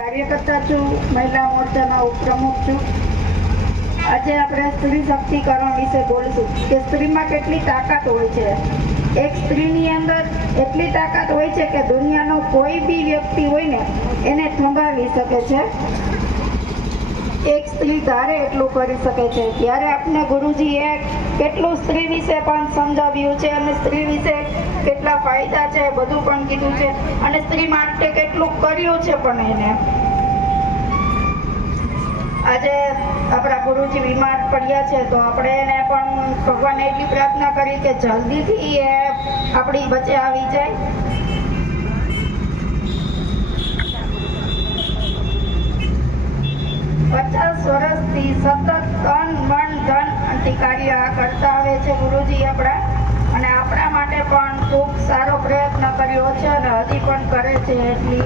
કાર્યકર્તા છું, મહિલા મોરચાના ઉપપ્રમુખ છું। આજે આપણે સ્ત્રી શક્તિકરણ વિશે બોલશું કે સ્ત્રીમાં કેટલી તાકાત હોય છે। એક સ્ત્રીની અંદર એટલી તાકાત હોય છે કે દુનિયાનો કોઈ બી વ્યક્તિ હોય ને એને થંભાવી શકે છે। એક સ્ત્રી ધારે એટલું કરી શકે છે। ત્યારે આપણે ગુરુજીએ કેટલું સ્ત્રી વિશે પણ સમજાવ્યું છે અને સ્ત્રી વિશે કેટલા ફાયદા છે બધું પણ કીધું છે અને સ્ત્રી માટે કેટલું કર્યું છે પણ એને। આજે આપણા ગુરુજી બીમાર પડ્યા છે તો આપણે એને પણ ભગવાનને એટલી પ્રાર્થના કરી કે જલ્દીથી એ આપણી વચ્ચે આવી જાય। વર્ષથી સતત તન મન ધન અંતિ કાર્ય કરતા આવે છે ગુરુજી આપણા, અને આપણા માટે પણ ખૂબ સારો પ્રયત્ન કર્યો છે અને હજી પણ કરે છે। એટલી